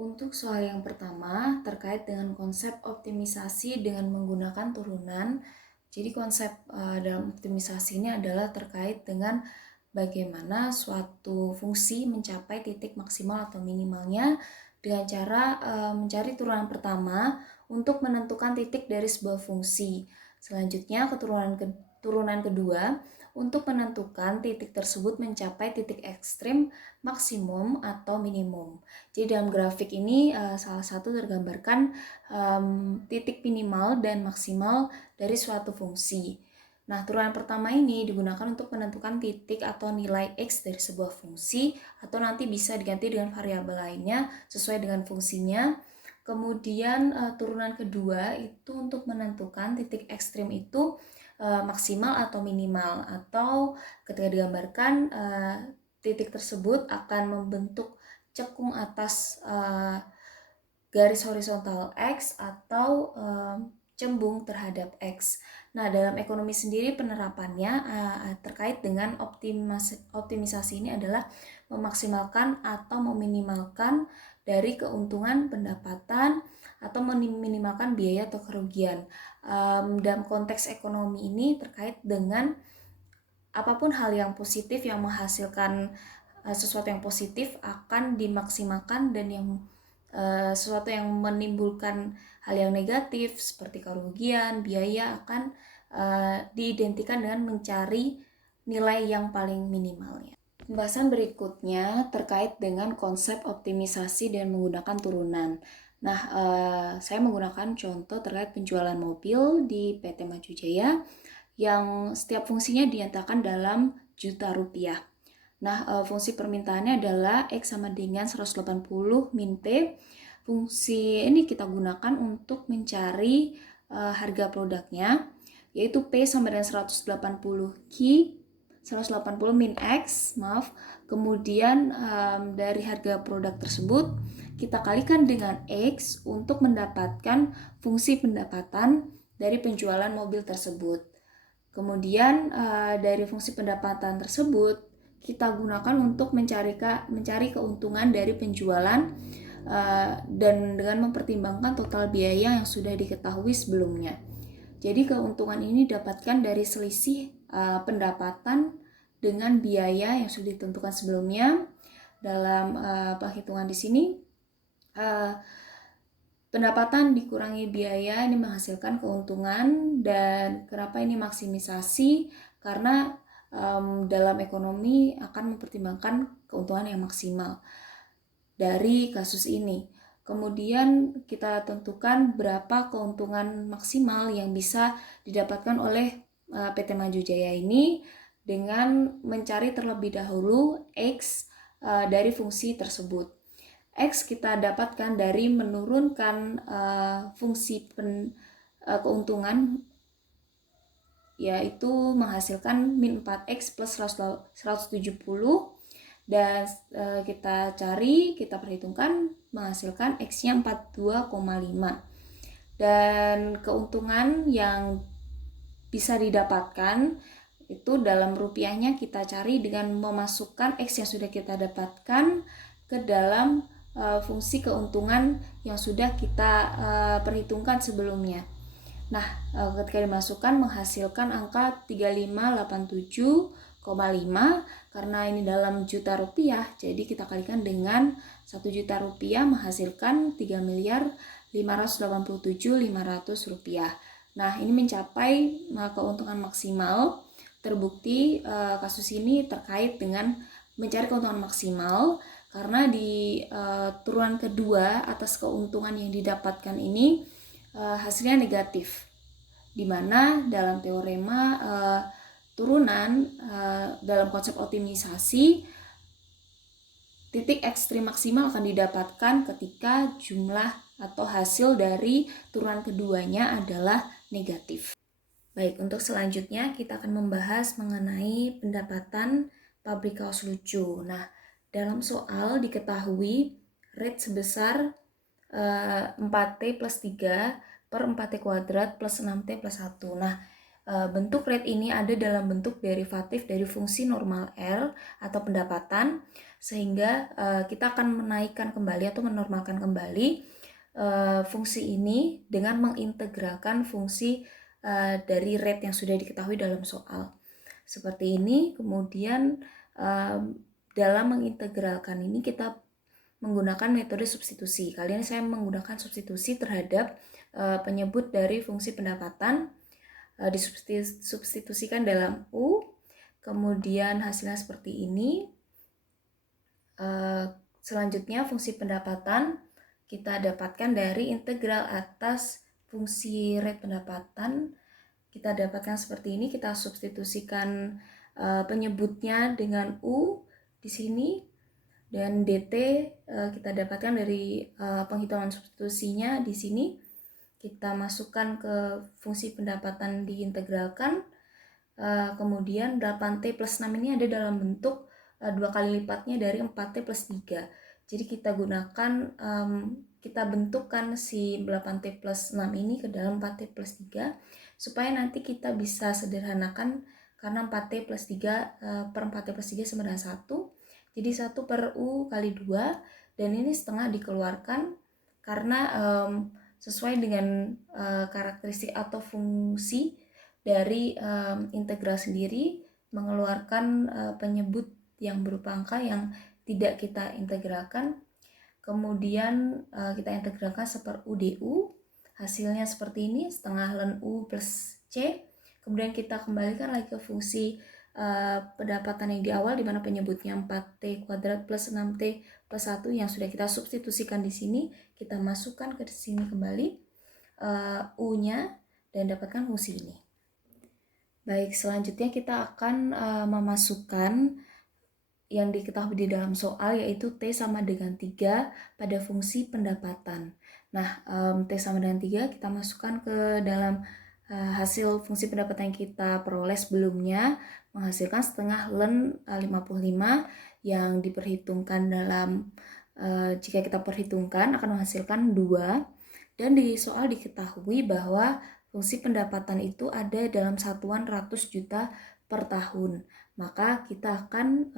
Untuk soal yang pertama terkait dengan konsep optimisasi dengan menggunakan turunan. Jadi konsep dalam optimisasi ini adalah terkait dengan bagaimana suatu fungsi mencapai titik maksimal atau minimalnya dengan cara mencari turunan pertama untuk menentukan titik dari sebuah fungsi. Selanjutnya turunan kedua untuk menentukan titik tersebut mencapai titik ekstrim, maksimum, atau minimum. Jadi dalam grafik ini salah satu tergambarkan titik minimal dan maksimal dari suatu fungsi. Nah, turunan pertama ini digunakan untuk menentukan titik atau nilai X dari sebuah fungsi, atau nanti bisa diganti dengan variabel lainnya sesuai dengan fungsinya. Kemudian turunan kedua itu untuk menentukan titik ekstrim itu maksimal atau minimal, atau ketika digambarkan titik tersebut akan membentuk cekung atas garis horizontal X atau cembung terhadap X. Nah, dalam ekonomi sendiri penerapannya terkait dengan optimisasi ini adalah memaksimalkan atau meminimalkan dari keuntungan pendapatan atau meminimalkan biaya atau kerugian. Dalam konteks ekonomi ini terkait dengan apapun hal yang positif yang menghasilkan sesuatu yang positif akan dimaksimalkan, dan yang sesuatu yang menimbulkan hal yang negatif seperti kerugian, biaya akan diidentikan dengan mencari nilai yang paling minimalnya. Pembahasan berikutnya terkait dengan konsep optimisasi dan menggunakan turunan. Nah, saya menggunakan contoh terkait penjualan mobil di PT Maju Jaya yang setiap fungsinya dinyatakan dalam juta rupiah. Nah, fungsi permintaannya adalah X sama dengan 180 min P. Fungsi ini kita gunakan untuk mencari harga produknya, yaitu P sama dengan 180 min X, kemudian dari harga produk tersebut kita kalikan dengan X untuk mendapatkan fungsi pendapatan dari penjualan mobil tersebut. Kemudian dari fungsi pendapatan tersebut kita gunakan untuk mencari keuntungan dari penjualan dan dengan mempertimbangkan total biaya yang sudah diketahui sebelumnya. Jadi keuntungan ini didapatkan dari selisih pendapatan dengan biaya yang sudah ditentukan sebelumnya. Dalam penghitungan di sini pendapatan dikurangi biaya ini menghasilkan keuntungan. Dan kenapa ini maksimisasi? Karena dalam ekonomi akan mempertimbangkan keuntungan yang maksimal dari kasus ini. Kemudian kita tentukan berapa keuntungan maksimal yang bisa didapatkan oleh PT Maju Jaya ini dengan mencari terlebih dahulu X dari fungsi tersebut. X kita dapatkan dari menurunkan fungsi keuntungan, yaitu menghasilkan min 4X plus 170, dan kita perhitungkan menghasilkan X-nya 42,5. Dan keuntungan yang bisa didapatkan itu dalam rupiahnya kita cari dengan memasukkan X yang sudah kita dapatkan ke dalam fungsi keuntungan yang sudah kita perhitungkan sebelumnya. Nah, ketika dimasukkan menghasilkan angka 3587,5. Karena ini dalam juta rupiah, jadi kita kalikan dengan 1 juta rupiah menghasilkan 3.587.500 rupiah. Nah, ini mencapai keuntungan maksimal. Terbukti kasus ini terkait dengan mencari keuntungan maksimal karena di turunan kedua atas keuntungan yang didapatkan ini hasilnya negatif, di mana dalam teorema turunan dalam konsep optimisasi titik ekstrim maksimal akan didapatkan ketika jumlah atau hasil dari turunan keduanya adalah negatif. Baik, untuk selanjutnya kita akan membahas mengenai pendapatan pabrik kaos lucu. Nah, dalam soal diketahui rate sebesar 4T plus 3 per 4T kuadrat plus 6T plus 1. Nah, bentuk rate ini ada dalam bentuk derivatif dari fungsi normal L atau pendapatan, sehingga kita akan menaikkan kembali atau menormalkan kembali fungsi ini dengan mengintegralkan fungsi dari rate yang sudah diketahui dalam soal. Seperti ini. Kemudian dalam mengintegralkan ini kita menggunakan metode substitusi. Kali ini saya menggunakan substitusi terhadap penyebut dari fungsi pendapatan, disubstitusikan dalam U, kemudian hasilnya seperti ini. Selanjutnya fungsi pendapatan kita dapatkan dari integral atas fungsi rate pendapatan. Kita dapatkan seperti ini, kita substitusikan penyebutnya dengan U di sini, dan DT kita dapatkan dari penghitungan substitusinya di sini. Kita masukkan ke fungsi pendapatan diintegralkan, kemudian 8T plus 6 ini ada dalam bentuk 2 kali lipatnya dari 4T plus 3. Jadi kita gunakan, kita bentukkan si 8T plus 6 ini ke dalam 4T plus 3, supaya nanti kita bisa sederhanakan, karena 4T plus 3 per 4T plus 3 sama dengan 1. Jadi 1 per U kali 2, dan ini setengah dikeluarkan karena sesuai dengan karakteristik atau fungsi dari integral sendiri mengeluarkan penyebut yang berupa angka yang tidak kita integralkan. Kemudian kita integralkan seper U du, hasilnya seperti ini, setengah ln U plus C. Kemudian kita kembalikan lagi ke fungsi pendapatan yang di awal, di mana penyebutnya 4T kuadrat plus 6T plus 1 yang sudah kita substitusikan di sini. Kita masukkan ke sini kembali U-nya dan dapatkan fungsi ini. Baik, selanjutnya kita akan memasukkan yang diketahui di dalam soal, yaitu T sama dengan 3 pada fungsi pendapatan. Nah, T sama dengan 3 kita masukkan ke dalam hasil fungsi pendapatan yang kita peroleh sebelumnya, menghasilkan setengah ln 55 yang diperhitungkan dalam, jika kita perhitungkan akan menghasilkan 2. Dan di soal diketahui bahwa fungsi pendapatan itu ada dalam satuan ratus juta per tahun. Maka kita akan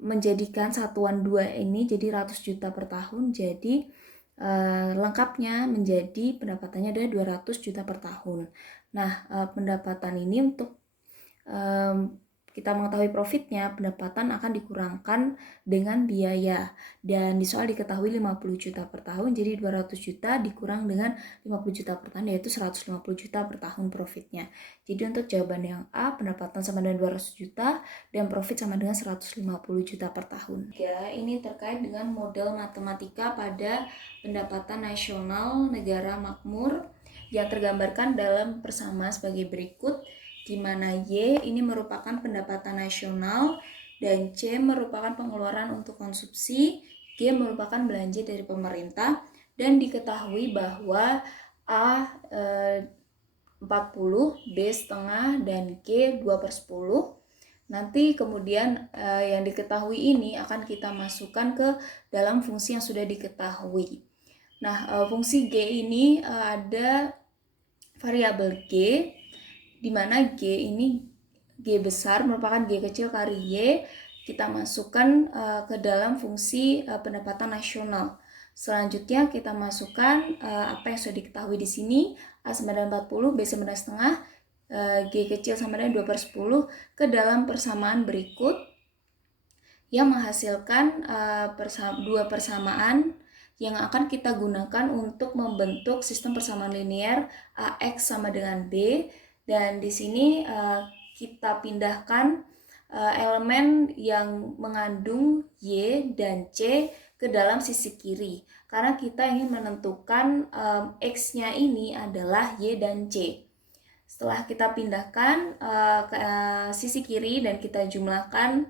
menjadikan satuan 2 ini jadi ratus juta per tahun. Jadi lengkapnya menjadi pendapatannya ada 200 juta per tahun. Nah, pendapatan ini untuk kita mengetahui profitnya, pendapatan akan dikurangkan dengan biaya. Dan di soal diketahui 50 juta per tahun, jadi 200 juta dikurang dengan 50 juta per tahun, yaitu 150 juta per tahun profitnya. Jadi untuk jawaban yang A, pendapatan sama dengan 200 juta dan profit sama dengan 150 juta per tahun. Ya, ini terkait dengan model matematika pada pendapatan nasional negara makmur yang tergambarkan dalam persamaan sebagai berikut, di mana Y ini merupakan pendapatan nasional dan C merupakan pengeluaran untuk konsumsi, G merupakan belanja dari pemerintah, dan diketahui bahwa A 40, B setengah, dan G 2/10. Nanti kemudian yang diketahui ini akan kita masukkan ke dalam fungsi yang sudah diketahui. Nah, fungsi G ini ada variabel G, di mana G ini G besar merupakan G kecil kali Y, kita masukkan ke dalam fungsi pendapatan nasional. Selanjutnya kita masukkan apa yang sudah diketahui di sini, A sama dengan 40, B sama dengan setengah, G kecil sama dengan 2/10 ke dalam persamaan berikut yang menghasilkan dua persamaan yang akan kita gunakan untuk membentuk sistem persamaan linear AX sama dengan B. Dan di sini kita pindahkan elemen yang mengandung Y dan C ke dalam sisi kiri, karena kita ingin menentukan X-nya ini adalah Y dan C. Setelah kita pindahkan ke sisi kiri dan kita jumlahkan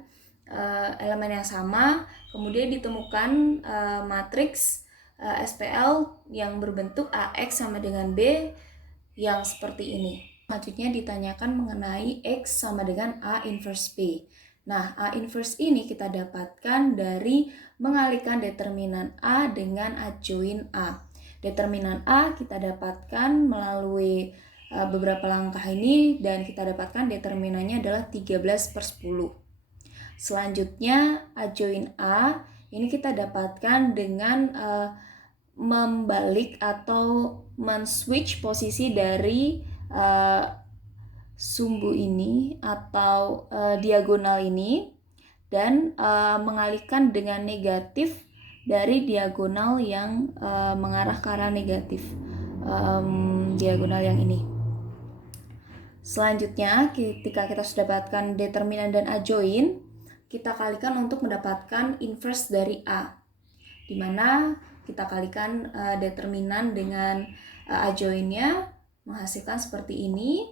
elemen yang sama, kemudian ditemukan matriks SPL yang berbentuk AX sama dengan B yang seperti ini. Selanjutnya ditanyakan mengenai X sama dengan A inverse B. Nah, A inverse ini kita dapatkan dari mengalihkan determinan A dengan adjoin A. Determinan A kita dapatkan melalui beberapa langkah ini dan kita dapatkan determinannya adalah 13/10. Selanjutnya adjoin A ini kita dapatkan dengan membalik atau men-switch posisi dari sumbu ini atau diagonal ini dan mengalihkan dengan negatif dari diagonal yang mengarah ke arah negatif, diagonal yang ini. Selanjutnya, ketika kita sudah dapatkan determinan dan adjoin, kita kalikan untuk mendapatkan inverse dari A, di mana kita kalikan determinan dengan adjoinnya menghasilkan seperti ini.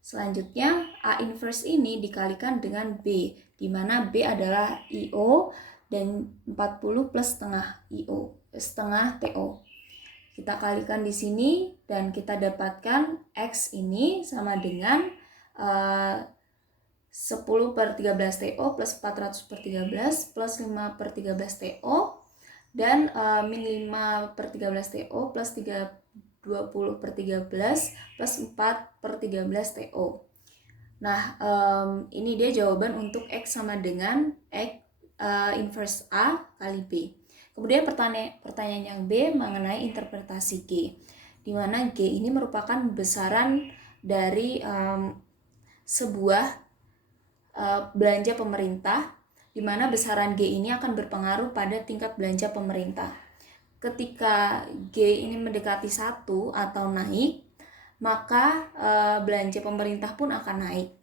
Selanjutnya, A inverse ini dikalikan dengan B, di mana B adalah IO dan 40 plus setengah IO, setengah TO. Kita kalikan di sini dan kita dapatkan X ini sama dengan 10/13 TO plus 400/13 plus 5/13 TO dan min 5/13 TO plus 20/13 plus 4/13 TO. Nah, ini dia jawaban untuk X sama dengan X inverse A kali B. Kemudian pertanyaan yang B mengenai interpretasi G, di mana G ini merupakan besaran dari sebuah belanja pemerintah, di mana besaran G ini akan berpengaruh pada tingkat belanja pemerintah. Ketika G ini mendekati 1 atau naik, maka belanja pemerintah pun akan naik.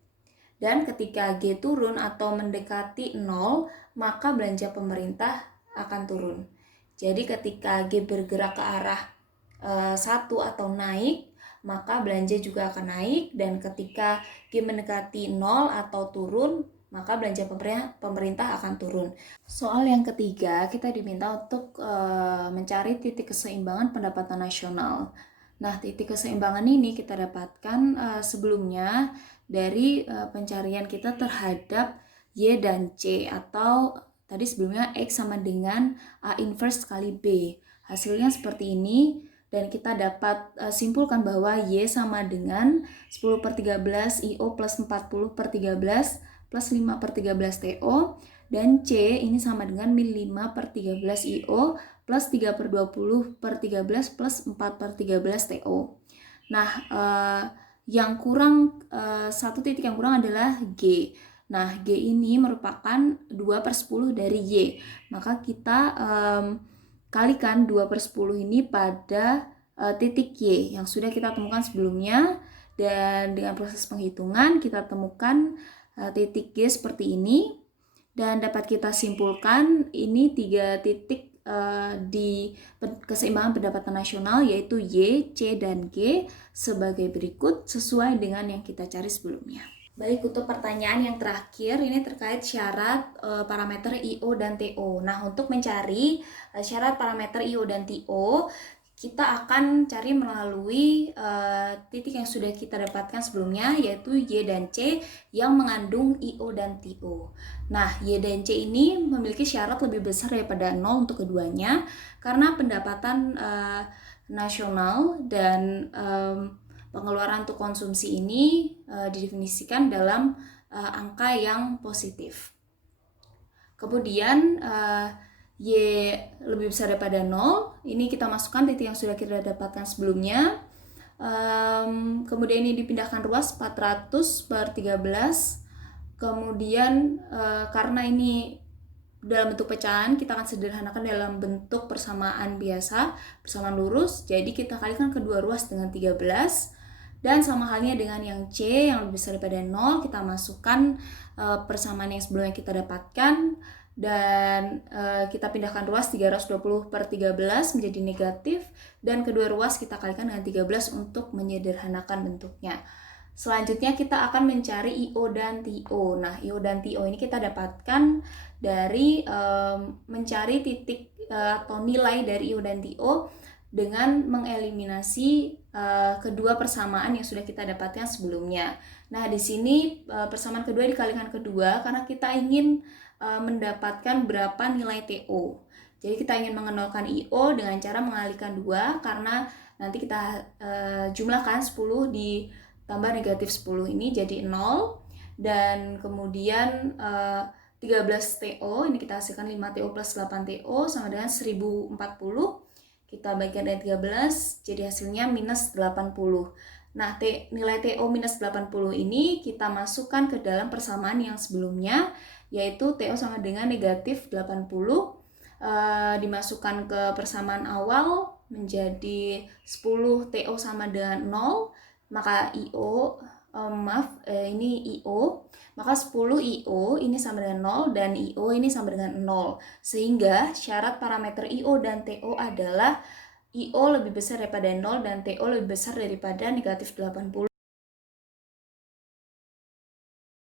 Dan ketika G turun atau mendekati 0, maka belanja pemerintah akan turun. Jadi ketika G bergerak ke arah 1 atau naik, maka belanja juga akan naik, dan ketika G mendekati 0 atau turun, maka belanja pemerintah akan turun. Soal yang ketiga, kita diminta untuk mencari titik keseimbangan pendapatan nasional. Nah, titik keseimbangan ini kita dapatkan sebelumnya dari pencarian kita terhadap Y dan C, atau tadi sebelumnya X sama dengan A inverse kali B. Hasilnya seperti ini, dan kita dapat simpulkan bahwa Y sama dengan 10/13 IO plus 40/13 plus 5/13 TO, dan C ini sama dengan min 5/13 IO plus 3/20/13 plus 4/13 TO. Nah, yang kurang, satu titik yang kurang adalah G. Nah, G ini merupakan 2/10 dari Y. Maka kita kalikan 2/10 ini pada titik Y yang sudah kita temukan sebelumnya, dan dengan proses penghitungan kita temukan titik G seperti ini, dan dapat kita simpulkan ini 3 titik di keseimbangan pendapatan nasional, yaitu Y, C, dan G sebagai berikut sesuai dengan yang kita cari sebelumnya. Baik, untuk pertanyaan yang terakhir ini terkait syarat parameter IO dan TO. Nah, untuk mencari syarat parameter IO dan TO, kita akan cari melalui titik yang sudah kita dapatkan sebelumnya, yaitu Y dan C yang mengandung IO dan TO. Nah, Y dan C ini memiliki syarat lebih besar daripada 0 untuk keduanya, karena pendapatan nasional dan pengeluaran untuk konsumsi ini didefinisikan dalam angka yang positif. Kemudian Y lebih besar daripada 0, ini kita masukkan titik yang sudah kita dapatkan sebelumnya. Kemudian ini dipindahkan ruas 400/13. Kemudian karena ini dalam bentuk pecahan, kita akan sederhanakan dalam bentuk persamaan biasa, persamaan lurus. Jadi kita kalikan kedua ruas dengan 13. Dan sama halnya dengan yang C yang lebih besar daripada 0, kita masukkan persamaan yang sebelumnya kita dapatkan, dan kita pindahkan ruas 320/13 menjadi negatif, dan kedua ruas kita kalikan dengan 13 untuk menyederhanakan bentuknya. Selanjutnya kita akan mencari IO dan TO. Nah, IO dan TO ini kita dapatkan dari mencari titik atau nilai dari IO dan TO dengan mengeliminasi kedua persamaan yang sudah kita dapatkan sebelumnya. Nah, di sini persamaan kedua dikalikan kedua karena kita ingin mendapatkan berapa nilai TO. Jadi kita ingin mengenolkan IO dengan cara mengalihkan 2, karena nanti kita jumlahkan 10 ditambah negatif 10 ini jadi 0. Dan kemudian 13 TO, ini kita hasilkan 5 TO plus 8 TO sama dengan 1040. Kita bagikan dari 13, jadi hasilnya minus 80. Nah, nilai TO minus 80 ini kita masukkan ke dalam persamaan yang sebelumnya, yaitu TO sama dengan negatif 80. Dimasukkan ke persamaan awal menjadi 10 TO sama dengan 0, maka IO ini IO, maka 10 IO ini sama dengan 0 dan IO ini sama dengan 0, sehingga syarat parameter IO dan TO adalah IO lebih besar daripada 0 dan TO lebih besar daripada negatif 80.